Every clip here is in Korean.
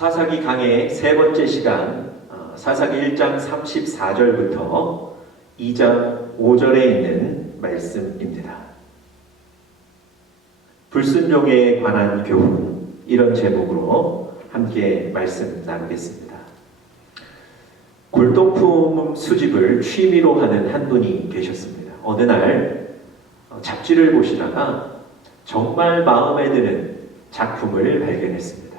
사사기 강의 세 번째 시간, 사사기 1장 34절부터 2장 5절에 있는 말씀입니다. 불순종에 관한 교훈, 이런 제목으로 함께 말씀 나누겠습니다. 골동품 수집을 취미로 하는 한 분이 계셨습니다. 어느 날 잡지를 보시다가 정말 마음에 드는 작품을 발견했습니다.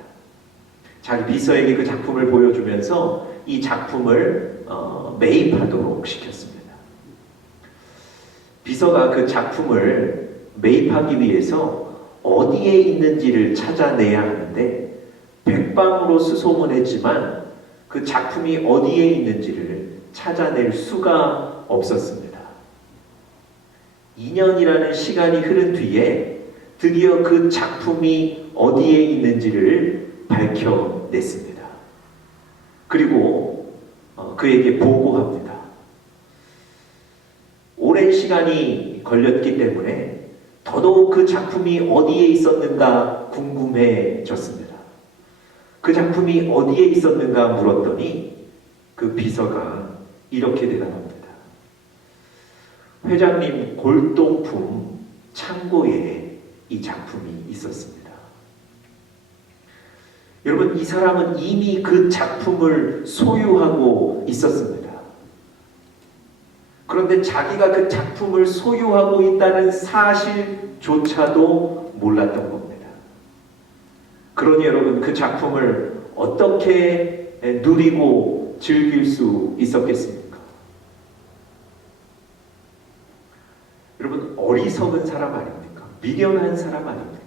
자기 비서에게 그 작품을 보여주면서 이 작품을 매입하도록 시켰습니다. 비서가 그 작품을 매입하기 위해서 어디에 있는지를 찾아내야 하는데 백방으로 수소문했지만 그 작품이 어디에 있는지를 찾아낼 수가 없었습니다. 2년이라는 시간이 흐른 뒤에 드디어 그 작품이 어디에 있는지를 밝혀냈습니다. 그리고 그에게 보고합니다. 오랜 시간이 걸렸기 때문에 더더욱 그 작품이 어디에 있었는가 궁금해졌습니다. 그 작품이 어디에 있었는가 물었더니 그 비서가 이렇게 대답합니다. 회장님 골동품 창고에 이 작품이 있었습니다. 여러분, 이 사람은 이미 그 작품을 소유하고 있었습니다. 그런데 자기가 그 작품을 소유하고 있다는 사실조차도 몰랐던 겁니다. 그러니 여러분, 그 작품을 어떻게 누리고 즐길 수 있었겠습니까? 여러분, 어리석은 사람 아닙니까? 미련한 사람 아닙니까?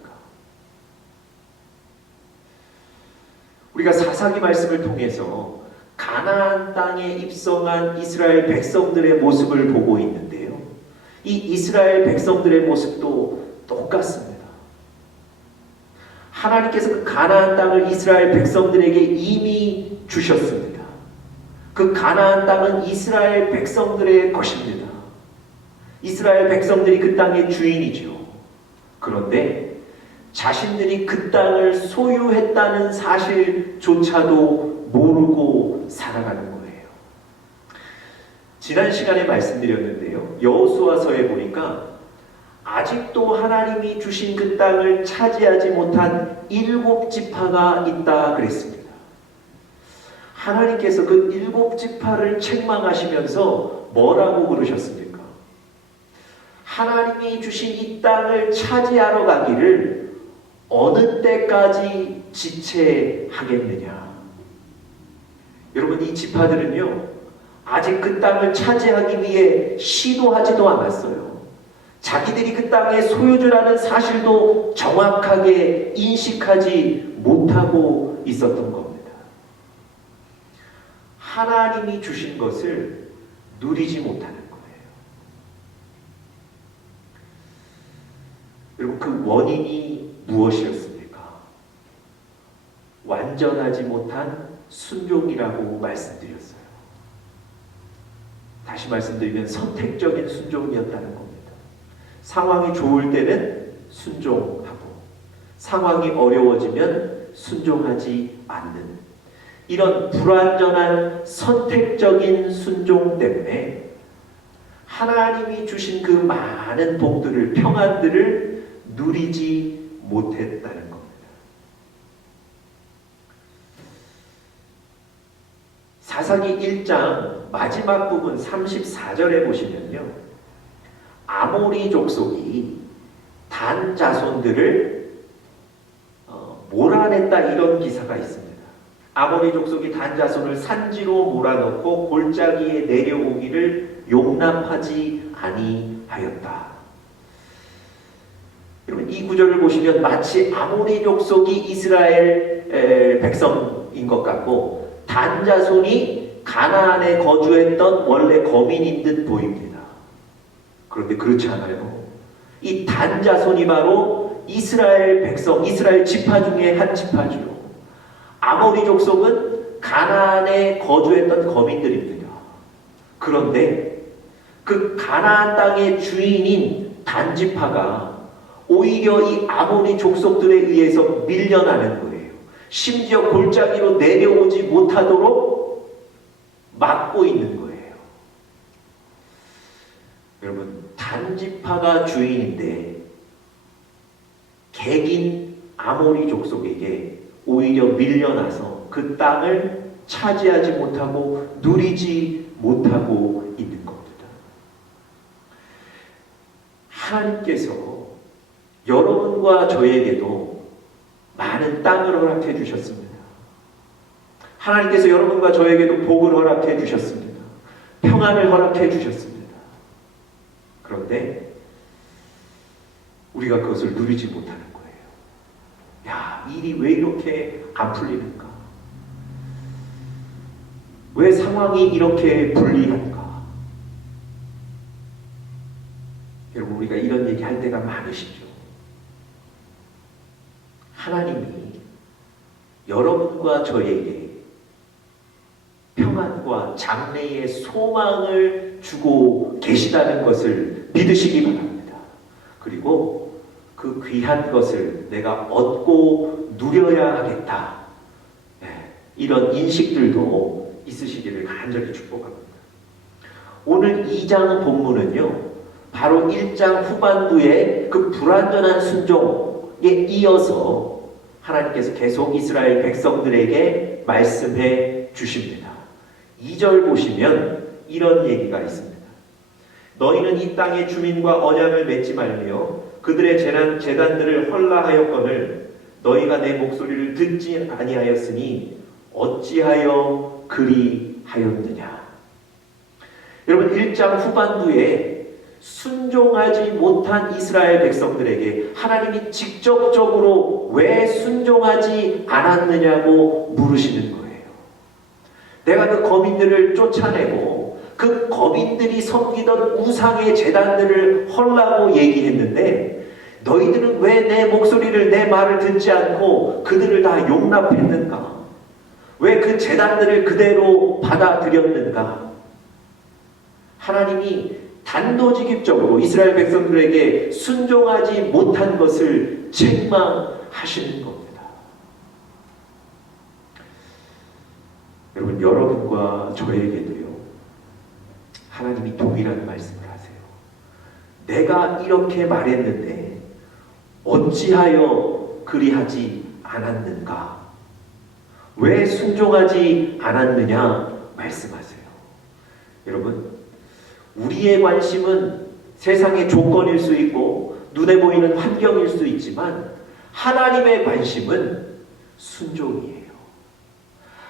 우리가 사사기 말씀을 통해서 가나안 땅에 입성한 이스라엘 백성들의 모습을 보고 있는데요. 이 이스라엘 백성들의 모습도 똑같습니다. 하나님께서 그 가나안 땅을 이스라엘 백성들에게 이미 주셨습니다. 그 가나안 땅은 이스라엘 백성들의 것입니다. 이스라엘 백성들이 그 땅의 주인이죠. 그런데 자신들이 그 땅을 소유했다는 사실조차도 모르고 살아가는 거예요. 지난 시간에 말씀드렸는데요. 여호수아서에 보니까 아직도 하나님이 주신 그 땅을 차지하지 못한 7지파가 있다 그랬습니다. 하나님께서 그 7지파를 책망하시면서 뭐라고 그러셨습니까? 하나님이 주신 이 땅을 차지하러 가기를 어느 때까지 지체하겠느냐. 여러분, 이 지파들은요 아직 그 땅을 차지하기 위해 시도하지도 않았어요. 자기들이 그 땅의 소유주라는 사실도 정확하게 인식하지 못하고 있었던 겁니다. 하나님이 주신 것을 누리지 못하는 거예요. 여러분, 그 원인이 무엇이었습니까? 완전하지 못한 순종이라고 말씀드렸어요. 다시 말씀드리면 선택적인 순종이었다는 겁니다. 상황이 좋을 때는 순종하고 상황이 어려워지면 순종하지 않는 이런 불완전한 선택적인 순종 때문에 하나님이 주신 그 많은 복들을, 평안들을 누리지 못했다는 겁니다. 사사기 1장 마지막 부분 34절에 보시면요, 아모리 족속이 단 자손들을 몰아냈다, 이런 기사가 있습니다. 아모리 족속이 단 자손을 산지로 몰아넣고 골짜기에 내려오기를 용납하지 아니하였다. 여러분, 이 구절을 보시면 마치 아모리 족속이 이스라엘 백성인 것 같고 단 자손이 가나안에 거주했던 원래 거민인 듯 보입니다. 그런데 그렇지 않아요. 이 단 자손이 바로 이스라엘 백성, 이스라엘 지파 중에 한 지파죠. 아모리 족속은 가나안에 거주했던 거민들입니다. 그런데 그 가나안 땅의 주인인 단 지파가 오히려 이 아모리 족속들에 의해서 밀려나는 거예요. 심지어 골짜기로 내려오지 못하도록 막고 있는 거예요. 여러분, 단지파가 주인인데 객인 아모리 족속에게 오히려 밀려나서 그 땅을 차지하지 못하고 누리지 못하고 있는 겁니다. 하나님께서 여러분과 저에게도 많은 땅을 허락해 주셨습니다. 하나님께서 여러분과 저에게도 복을 허락해 주셨습니다. 평안을 허락해 주셨습니다. 그런데 우리가 그것을 누리지 못하는 거예요. 야, 일이 왜 이렇게 안 풀리는가? 왜 상황이 이렇게 불리한가? 여러분, 우리가 이런 얘기 할 때가 많으시죠? 하나님이 여러분과 저에게 평안과 장래의 소망을 주고 계시다는 것을 믿으시기 바랍니다. 그리고 그 귀한 것을 내가 얻고 누려야 하겠다. 이런 인식들도 있으시기를 간절히 축복합니다. 오늘 2장 본문은요, 바로 1장 후반부의 그 불완전한 순종에 이어서 하나님께서 계속 이스라엘 백성들에게 말씀해 주십니다. 2절 보시면 이런 얘기가 있습니다. 너희는 이 땅의 주민과 언약을 맺지 말며 그들의 제단들을 헐라하였거늘 너희가 내 목소리를 듣지 아니하였으니 어찌하여 그리하였느냐. 여러분, 1장 후반부에 순종하지 못한 이스라엘 백성들에게 하나님이 직접적으로 왜 순종하지 않았느냐고 물으시는 거예요. 내가 그 거민들을 쫓아내고 그 거민들이 섬기던 우상의 제단들을 헐라고 얘기했는데 너희들은 왜 내 목소리를, 내 말을 듣지 않고 그들을 다 용납했는가? 왜 그 제단들을 그대로 받아들였는가? 하나님이 단도직입적으로 이스라엘 백성들에게 순종하지 못한 것을 책망하시는 겁니다. 여러분, 여러분과 저에게도요, 하나님이 동일한 말씀을 하세요. 내가 이렇게 말했는데 어찌하여 그리하지 않았는가? 왜 순종하지 않았느냐 말씀하세요. 여러분, 우리의 관심은 세상의 조건일 수 있고 눈에 보이는 환경일 수 있지만 하나님의 관심은 순종이에요.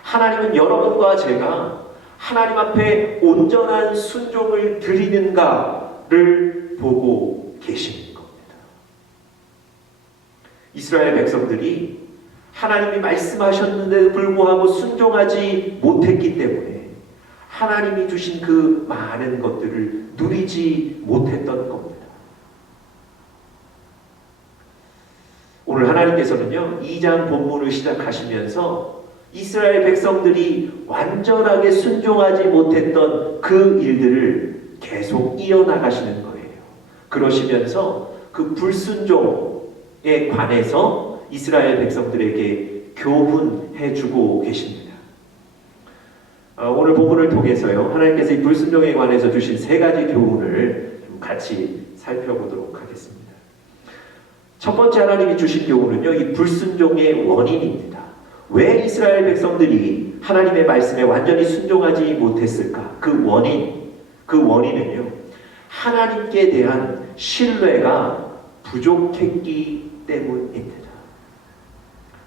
하나님은 여러분과 제가 하나님 앞에 온전한 순종을 드리는가를 보고 계시는 겁니다. 이스라엘 백성들이 하나님이 말씀하셨는데도 불구하고 순종하지 못했기 때문에 하나님이 주신 그 많은 것들을 누리지 못했던 겁니다. 오늘 하나님께서는요, 2장 본문을 시작하시면서 이스라엘 백성들이 완전하게 순종하지 못했던 그 일들을 계속 이어나가시는 거예요. 그러시면서 그 불순종에 관해서 이스라엘 백성들에게 교훈해주고 계십니다. 오늘 본문을 통해서요, 하나님께서 이 불순종에 관해서 주신 3가지 교훈을 좀 같이 살펴보도록 하겠습니다. 첫 번째 하나님이 주신 교훈은요, 이 불순종의 원인입니다. 왜 이스라엘 백성들이 하나님의 말씀에 완전히 순종하지 못했을까? 그 원인은요, 하나님께 대한 신뢰가 부족했기 때문입니다.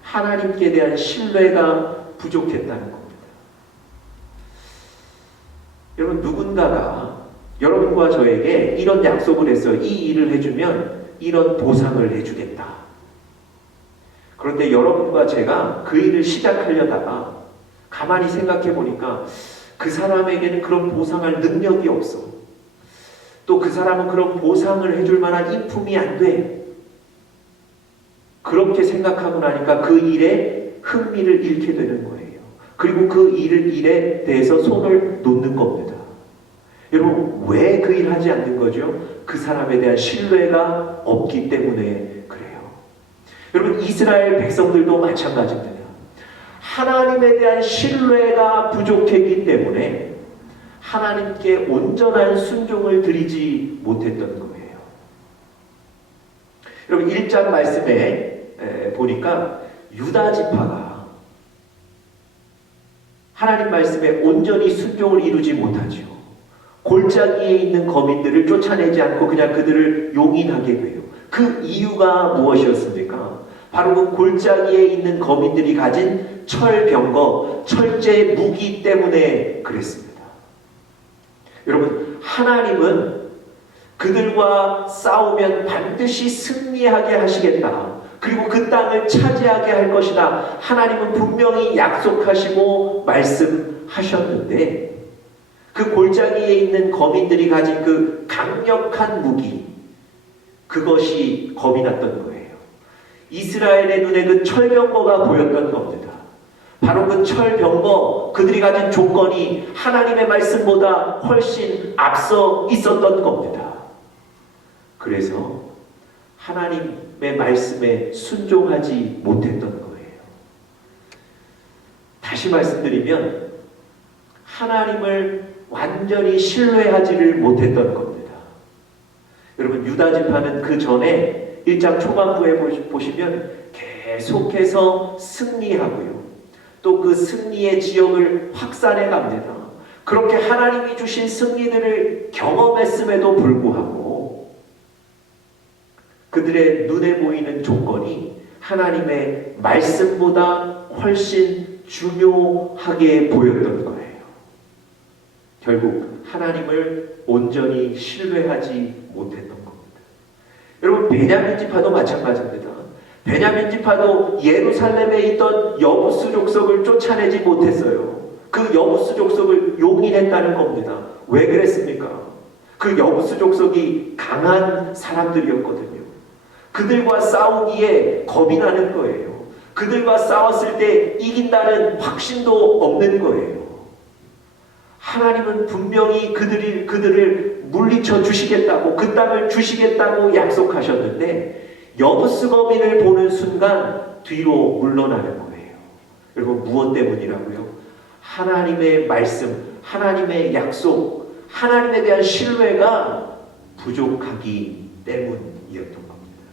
하나님께 대한 신뢰가 부족했다는 겁니다. 여러분, 누군가가 여러분과 저에게 이런 약속을 해서 이 일을 해주면 이런 보상을 해주겠다. 그런데 여러분과 제가 그 일을 시작하려다가 가만히 생각해 보니까 그 사람에게는 그런 보상할 능력이 없어. 또 그 사람은 그런 보상을 해줄 만한 인품이 안 돼. 그렇게 생각하고 나니까 그 일에 흥미를 잃게 되는 거예요. 그리고 그 일에 대해서 손을 놓는 겁니다. 여러분, 왜 그 일을 하지 않는 거죠? 그 사람에 대한 신뢰가 없기 때문에 그래요. 여러분, 이스라엘 백성들도 마찬가지입니다. 하나님에 대한 신뢰가 부족했기 때문에 하나님께 온전한 순종을 드리지 못했던 거예요. 여러분 1장 말씀에 보니까 유다 지파가 하나님 말씀에 온전히 순종을 이루지 못하죠. 골짜기에 있는 거민들을 쫓아내지 않고 그냥 그들을 용인하게 돼요. 그 이유가 무엇이었습니까? 바로 그 골짜기에 있는 거민들이 가진 철병거, 철제 무기 때문에 그랬습니다. 여러분, 하나님은 그들과 싸우면 반드시 승리하게 하시겠다. 그리고 그 땅을 차지하게 할 것이다. 하나님은 분명히 약속하시고 말씀하셨는데 그 골짜기에 있는 거민들이 가진 그 강력한 무기, 그것이 겁이 났던 거예요. 이스라엘의 눈에 그 철병거가 보였던 겁니다. 바로 그 철병거, 그들이 가진 조건이 하나님의 말씀보다 훨씬 앞서 있었던 겁니다. 그래서 하나님의 말씀에 순종하지 못했던 거예요. 다시 말씀드리면 하나님을 완전히 신뢰하지를 못했던 겁니다. 여러분 유다 지파는 그 전에 1장 초반부에 보시면 계속해서 승리하고요. 또 그 승리의 지역을 확산해 갑니다. 그렇게 하나님이 주신 승리들을 경험했음에도 불구하고 그들의 눈에 보이는 조건이 하나님의 말씀보다 훨씬 중요하게 보였던 거예요. 결국 하나님을 온전히 신뢰하지 못했던 겁니다. 여러분 베냐민 지파도 마찬가지입니다. 베냐민 지파도 예루살렘에 있던 여부스 족속을 쫓아내지 못했어요. 그 여부스 족속을 용인했다는 겁니다. 왜 그랬습니까? 그 여부스 족속이 강한 사람들이었거든요. 그들과 싸우기에 겁이 나는 거예요. 그들과 싸웠을 때 이긴다는 확신도 없는 거예요. 하나님은 분명히 그들을 물리쳐 주시겠다고, 그 땅을 주시겠다고 약속하셨는데 여부스 거민을 보는 순간 뒤로 물러나는 거예요. 여러분 무엇 때문이라고요? 하나님의 말씀, 하나님의 약속, 하나님에 대한 신뢰가 부족하기 때문이었던 겁니다.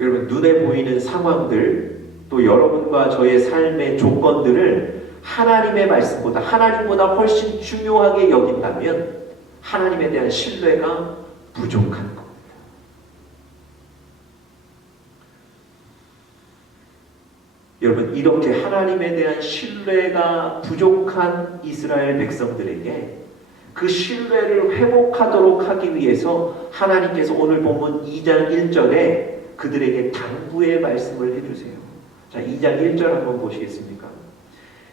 여러분 눈에 보이는 상황들, 또 여러분과 저의 삶의 조건들을 하나님의 말씀보다, 하나님보다 훨씬 중요하게 여긴다면 하나님에 대한 신뢰가 부족한 겁니다. 여러분 이렇게 하나님에 대한 신뢰가 부족한 이스라엘 백성들에게 그 신뢰를 회복하도록 하기 위해서 하나님께서 오늘 본문 2장 1절에 그들에게 당부의 말씀을 해주세요. 자, 2장 1절 한번 보시겠습니까?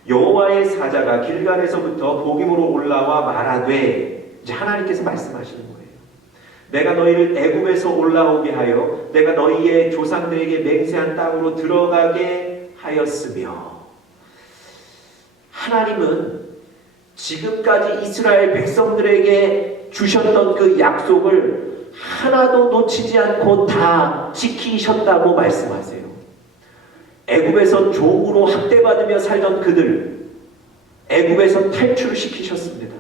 여호와의 사자가 길갈에서부터 복임으로 올라와 말하되, 이제 하나님께서 말씀하시는 거예요. 내가 너희를 애굽에서 올라오게 하여 내가 너희의 조상들에게 맹세한 땅으로 들어가게 하였으며, 하나님은 지금까지 이스라엘 백성들에게 주셨던 그 약속을 하나도 놓치지 않고 다 지키셨다고 말씀하세요. 애굽에서 종으로 학대받으며 살던 그들, 애굽에서 탈출시키셨습니다.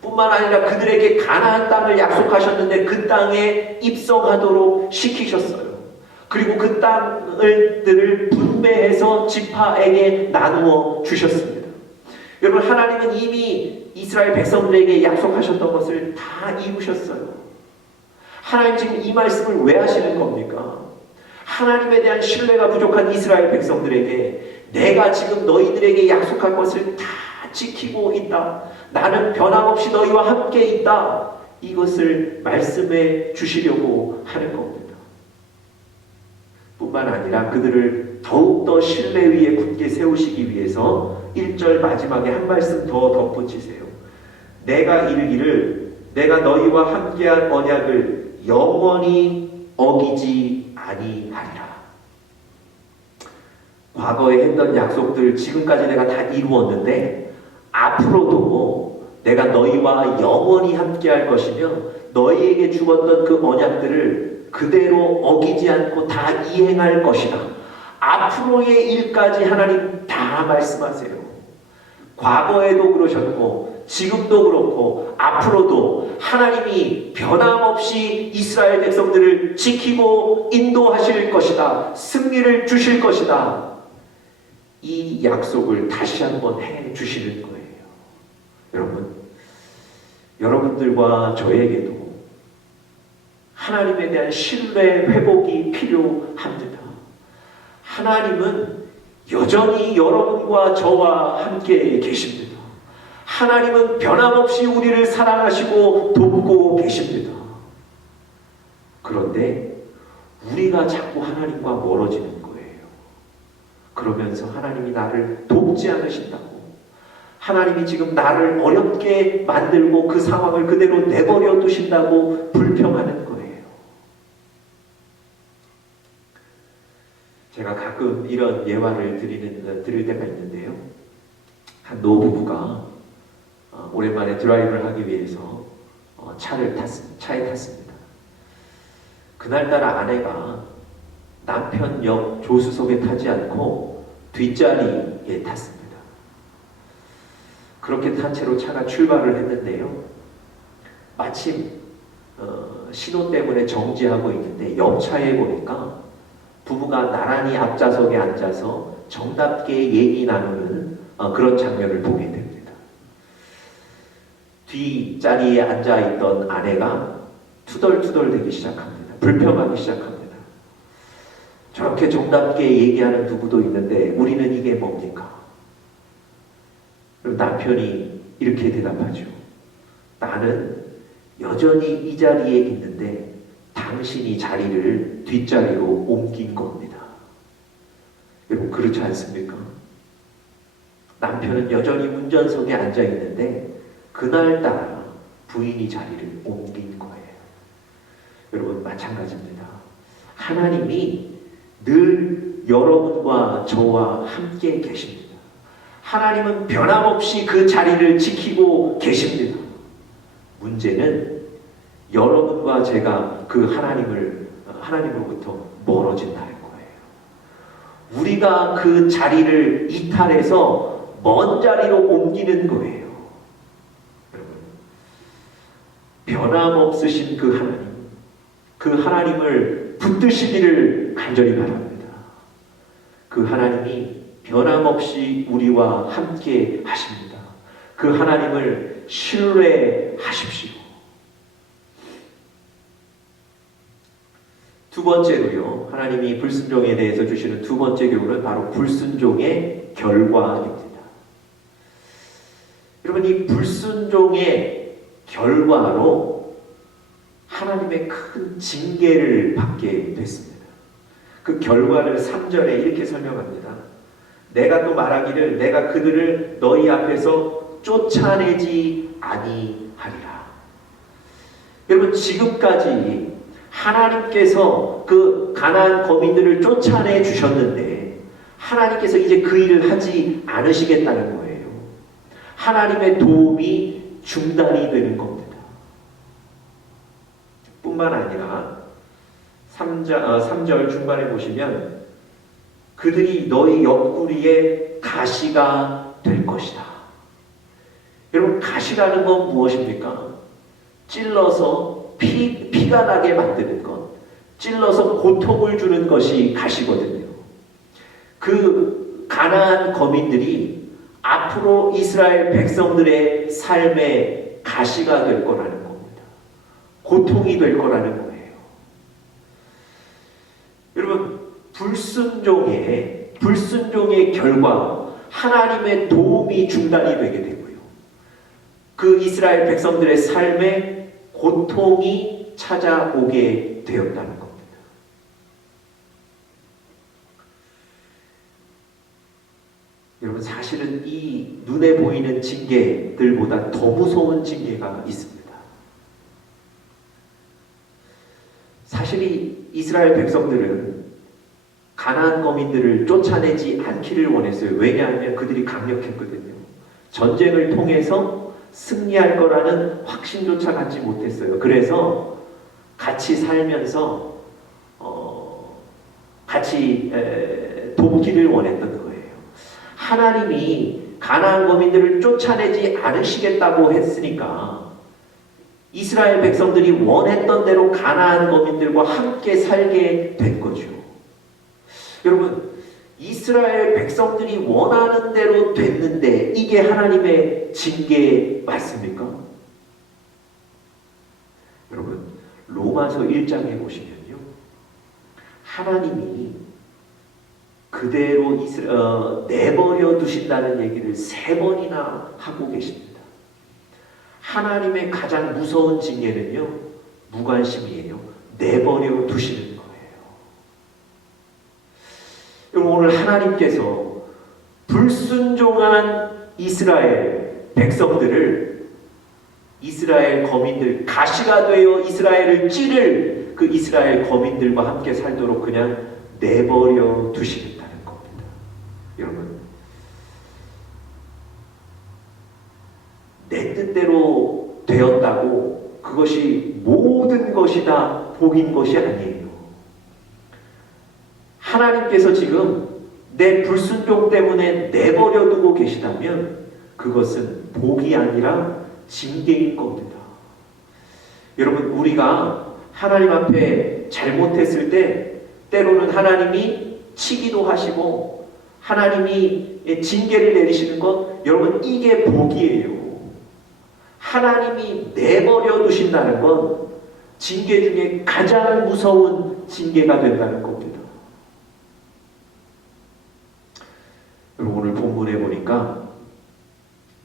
뿐만 아니라 그들에게 가나안 땅을 약속하셨는데 그 땅에 입성하도록 시키셨어요. 그리고 그 땅을 분배해서 지파에게 나누어 주셨습니다. 여러분 하나님은 이미 이스라엘 백성들에게 약속하셨던 것을 다 이루셨어요. 하나님 지금 이 말씀을 왜 하시는 겁니까? 하나님에 대한 신뢰가 부족한 이스라엘 백성들에게 내가 지금 너희들에게 약속한 것을 다 지키고 있다. 나는 변함없이 너희와 함께 있다. 이것을 말씀해 주시려고 하는 겁니다. 뿐만 아니라 그들을 더욱더 신뢰 위에 굳게 세우시기 위해서 1절 마지막에 한 말씀 더 덧붙이세요. 내가 이르기를 내가 너희와 함께한 언약을 영원히 어기지 아니하리라. 과거에 했던 약속들 지금까지 내가 다 이루었는데 앞으로도 내가 너희와 영원히 함께할 것이며 너희에게 주었던 그 언약들을 그대로 어기지 않고 다 이행할 것이다. 앞으로의 일까지 하나님 다 말씀하세요. 과거에도 그러셨고 지금도 그렇고 앞으로도 하나님이 변함없이 이스라엘 백성들을 지키고 인도하실 것이다. 승리를 주실 것이다. 이 약속을 다시 한번 해 주시는 거예요. 여러분, 여러분들과 저에게도 하나님에 대한 신뢰 회복이 필요합니다. 하나님은 여전히 여러분과 저와 함께 계십니다. 하나님은 변함없이 우리를 사랑하시고 돕고 계십니다. 그런데 우리가 자꾸 하나님과 멀어지는 거예요. 그러면서 하나님이 나를 돕지 않으신다고, 하나님이 지금 나를 어렵게 만들고 그 상황을 그대로 내버려 두신다고 불평하는 거예요. 제가 가끔 이런 예화를 드릴 때가 있는데요. 한 노부부가 오랜만에 드라이브를 하기 위해서 차에 탔습니다. 그날따라 아내가 남편 옆 조수석에 타지 않고 뒷자리에 탔습니다. 그렇게 탄 채로 차가 출발을 했는데요. 마침 신호 때문에 정지하고 있는데 옆차에 보니까 부부가 나란히 앞좌석에 앉아서 정답게 얘기 나누는 그런 장면을 보게 됩니다. 뒷자리에 앉아있던 아내가 투덜투덜대기 시작합니다. 불평하기 시작합니다. 저렇게 정답게 얘기하는 부부도 있는데 우리는 이게 뭡니까? 그럼 남편이 이렇게 대답하죠. 나는 여전히 이 자리에 있는데 당신이 자리를 뒷자리로 옮긴 겁니다. 여러분, 그렇지 않습니까? 남편은 여전히 운전석에 앉아 있는데 그날따라 부인이 자리를 옮긴 거예요. 여러분, 마찬가지입니다. 하나님이 늘 여러분과 저와 함께 계십니다. 하나님은 변함없이 그 자리를 지키고 계십니다. 문제는 여러분과 제가 그 하나님으로부터 멀어진다는 거예요. 우리가 그 자리를 이탈해서 먼 자리로 옮기는 거예요. 여러분, 변함없으신 그 하나님을 붙드시기를 간절히 바랍니다. 그 하나님이 변함없이 우리와 함께 하십니다. 그 하나님을 신뢰하십시오. 두 번째로요, 하나님이 불순종에 대해서 주시는 두 번째 교훈은 바로 불순종의 결과입니다. 여러분, 이 불순종의 결과로 하나님의 큰 징계를 받게 됐습니다. 그 결과를 3절에 이렇게 설명합니다. 내가 또 말하기를 내가 그들을 너희 앞에서 쫓아내지 아니하리라. 여러분, 지금까지 하나님께서 그 가나안 거민들을 쫓아내 주셨는데 하나님께서 이제 그 일을 하지 않으시겠다는 거예요. 하나님의 도움이 중단이 되는 겁니다. 뿐만 아니라 3절 중반에 보시면 그들이 너희 옆구리에 가시가 될 것이다. 여러분, 가시라는 건 무엇입니까? 찔러서 피가 나게 만드는 것, 찔러서 고통을 주는 것이 가시거든요. 그 가나안 거민들이 앞으로 이스라엘 백성들의 삶의 가시가 될 거라는 겁니다. 고통이 될 거라는 거예요. 여러분, 불순종의 결과 하나님의 도움이 중단이 되게 되고요. 그 이스라엘 백성들의 삶에 고통이 찾아오게 되었다는 겁니다. 여러분, 사실은 이 눈에 보이는 징계들보다 더 무서운 징계가 있습니다. 사실 이 이스라엘 백성들은 가나안 거민들을 쫓아내지 않기를 원했어요. 왜냐하면 그들이 강력했거든요. 전쟁을 통해서 승리할 거라는 확신조차 갖지 못했어요. 그래서 같이 살면서 같이 돕기를 원했던 거예요. 하나님이 가나안 거민들을 쫓아내지 않으시겠다고 했으니까 이스라엘 백성들이 원했던 대로 가나안 거민들과 함께 살게 된 거죠. 여러분, 이스라엘 백성들이 원하는 대로 됐는데 이게 하나님의 징계 맞습니까? 여러분, 로마서 1장에 보시면요, 하나님이 그대로 내버려 두신다는 얘기를 3번이나 하고 계십니다. 하나님의 가장 무서운 징계는요, 무관심이에요. 내버려 두시는 거예요. 여러분, 오늘 하나님께서 불순종한 이스라엘 백성들을, 이스라엘 거민들, 가시가 되어 이스라엘을 찌를 그 이스라엘 거민들과 함께 살도록 그냥 내버려 두시겠다는 겁니다. 여러분, 내 뜻대로 되었다고 그것이 모든 것이 다 복인 것이 아니에요. 하나님께서 지금 내 불순종 때문에 내버려 두고 계시다면 그것은 복이 아니라 징계인 겁니다. 여러분, 우리가 하나님 앞에 잘못했을 때 때로는 하나님이 치기도 하시고 하나님이 징계를 내리시는 것, 여러분, 이게 복이에요. 하나님이 내버려 두신다는 건 징계 중에 가장 무서운 징계가 된다는 겁니다. 여러분, 오늘 본문에 보니까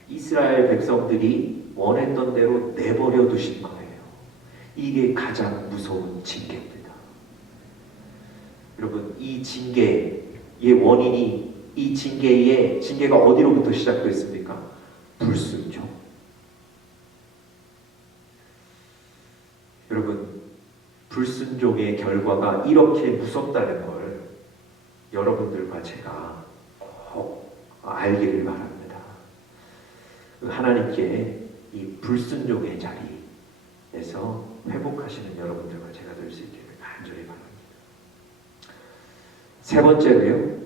이스라엘 백성들이 원했던 대로 내버려 두신 거예요. 이게 가장 무서운 징계입니다. 여러분, 이 징계의 원인이, 이 징계가 어디로부터 시작됐습니까? 불순종. 여러분, 불순종의 결과가 이렇게 무섭다는 걸 여러분들과 제가 꼭 알기를 바랍니다. 하나님께 이 불순종의 자리에서 회복하시는 여러분들과 제가 될 수 있기를 간절히 바랍니다. 3번째로요,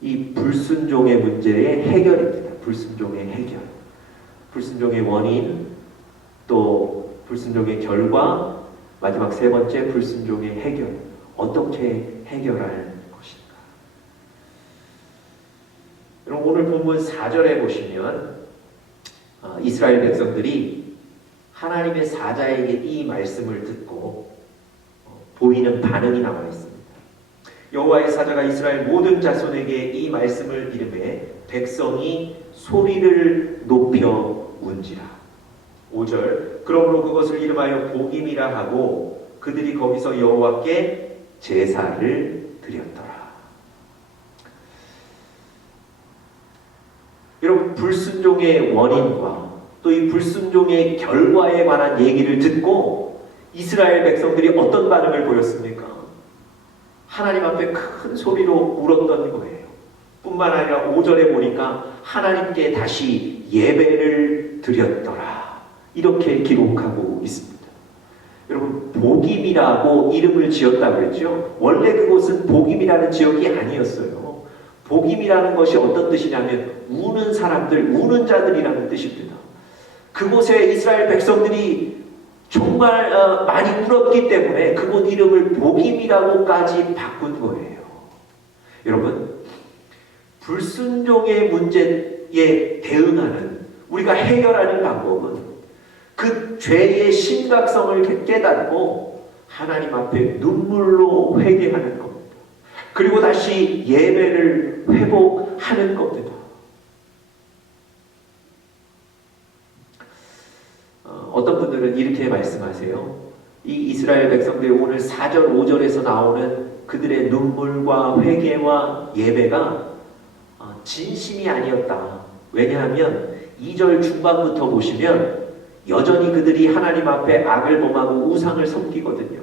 이 불순종의 문제의 해결입니다. 불순종의 해결. 불순종의 원인, 또 불순종의 결과, 마지막 3번째, 불순종의 해결. 어떻게 해결할 것인가? 여러분, 오늘 본문 4절에 보시면 이스라엘 백성들이 하나님의 사자에게 이 말씀을 듣고 보이는 반응이 나와 있습니다. 여호와의 사자가 이스라엘 모든 자손에게 이 말씀을 이르매 백성이 소리를 높여 운지라. 5절, 그러므로 그것을 이름하여 복임이라 하고 그들이 거기서 여호와께 제사를 드렸더라. 여러분, 불순종의 원인과 또 이 불순종의 결과에 관한 얘기를 듣고 이스라엘 백성들이 어떤 반응을 보였습니까? 하나님 앞에 큰 소리로 울었던 거예요. 뿐만 아니라 5절에 보니까 하나님께 다시 예배를 드렸더라. 이렇게 기록하고 있습니다. 여러분, 복임이라고 이름을 지었다고 했죠. 원래 그곳은 복임이라는 지역이 아니었어요. 복임이라는 것이 어떤 뜻이냐면 우는 사람들, 우는 자들이라는 뜻입니다. 그곳에 이스라엘 백성들이 정말 많이 울었기 때문에 그곳 이름을 복임이라고까지 바꾼 거예요. 여러분, 불순종의 문제에 대응하는, 우리가 해결하는 방법은 그 죄의 심각성을 깨닫고 하나님 앞에 눈물로 회개하는 겁니다. 그리고 다시 예배를 회복하는 겁니다. 어떤 분들은 이렇게 말씀하세요. 이 이스라엘 백성들이 오늘 4절, 5절에서 나오는 그들의 눈물과 회개와 예배가 진심이 아니었다. 왜냐하면 2절 중반부터 보시면 여전히 그들이 하나님 앞에 악을 범하고 우상을 섬기거든요.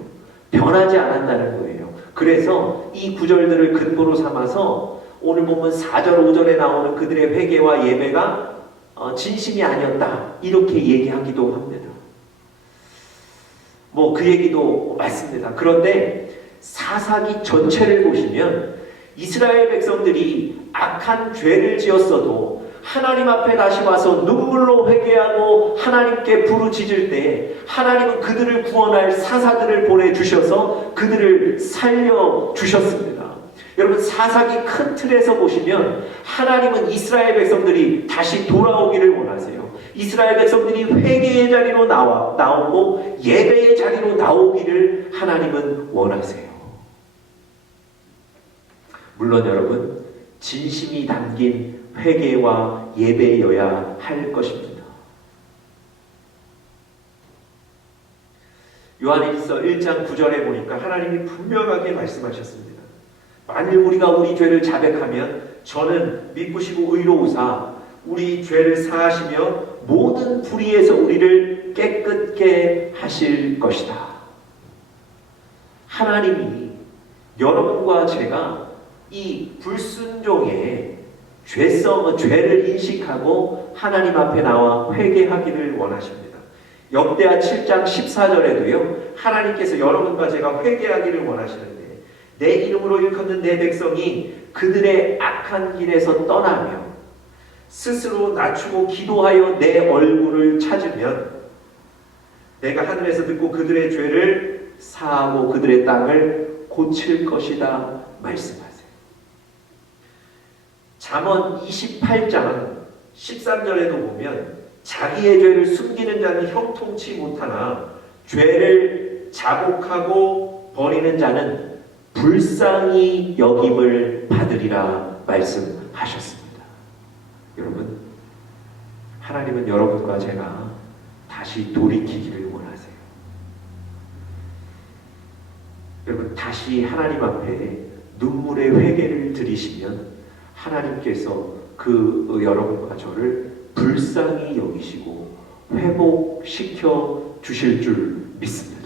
변하지 않았다는 거예요. 그래서 이 구절들을 근거로 삼아서 오늘 보면 4절, 5절에 나오는 그들의 회개와 예배가 진심이 아니었다. 이렇게 얘기하기도 합니다. 그 얘기도 맞습니다. 그런데 사사기 전체를 보시면 이스라엘 백성들이 악한 죄를 지었어도 하나님 앞에 다시 와서 눈물로 회개하고 하나님께 부르짖을 때 하나님은 그들을 구원할 사사들을 보내주셔서 그들을 살려주셨습니다. 여러분, 사사기 큰 틀에서 보시면 하나님은 이스라엘 백성들이 다시 돌아오기를 원하세요. 이스라엘 백성들이 회개의 자리로 나오고 예배의 자리로 나오기를 하나님은 원하세요. 물론 여러분, 진심이 담긴 회개와 예배여야 할 것입니다. 요한일서 1장 9절에 보니까 하나님이 분명하게 말씀하셨습니다. 만일 우리가 우리 죄를 자백하면 저는 믿으시고 의로우사 우리 죄를 사하시며 모든 불의에서 우리를 깨끗게 하실 것이다. 하나님이 여러분과 제가 이 불순종의 죄를 인식하고 하나님 앞에 나와 회개하기를 원하십니다. 역대하 7장 14절에도요, 하나님께서 여러분과 제가 회개하기를 원하시는데 내 이름으로 일컫는 내 백성이 그들의 악한 길에서 떠나며 스스로 낮추고 기도하여 내 얼굴을 찾으면 내가 하늘에서 듣고 그들의 죄를 사하고 그들의 땅을 고칠 것이다 말씀하세요. 잠언 28장 13절에도 보면 자기의 죄를 숨기는 자는 형통치 못하나 죄를 자복하고 버리는 자는 불쌍히 여김을 받으리라 말씀하셨습니다. 여러분, 하나님은 여러분과 제가 다시 돌이키기를 원하세요. 여러분, 다시 하나님 앞에 눈물의 회개를 드리시면 하나님께서 여러분과 저를 불쌍히 여기시고 회복시켜 주실 줄 믿습니다.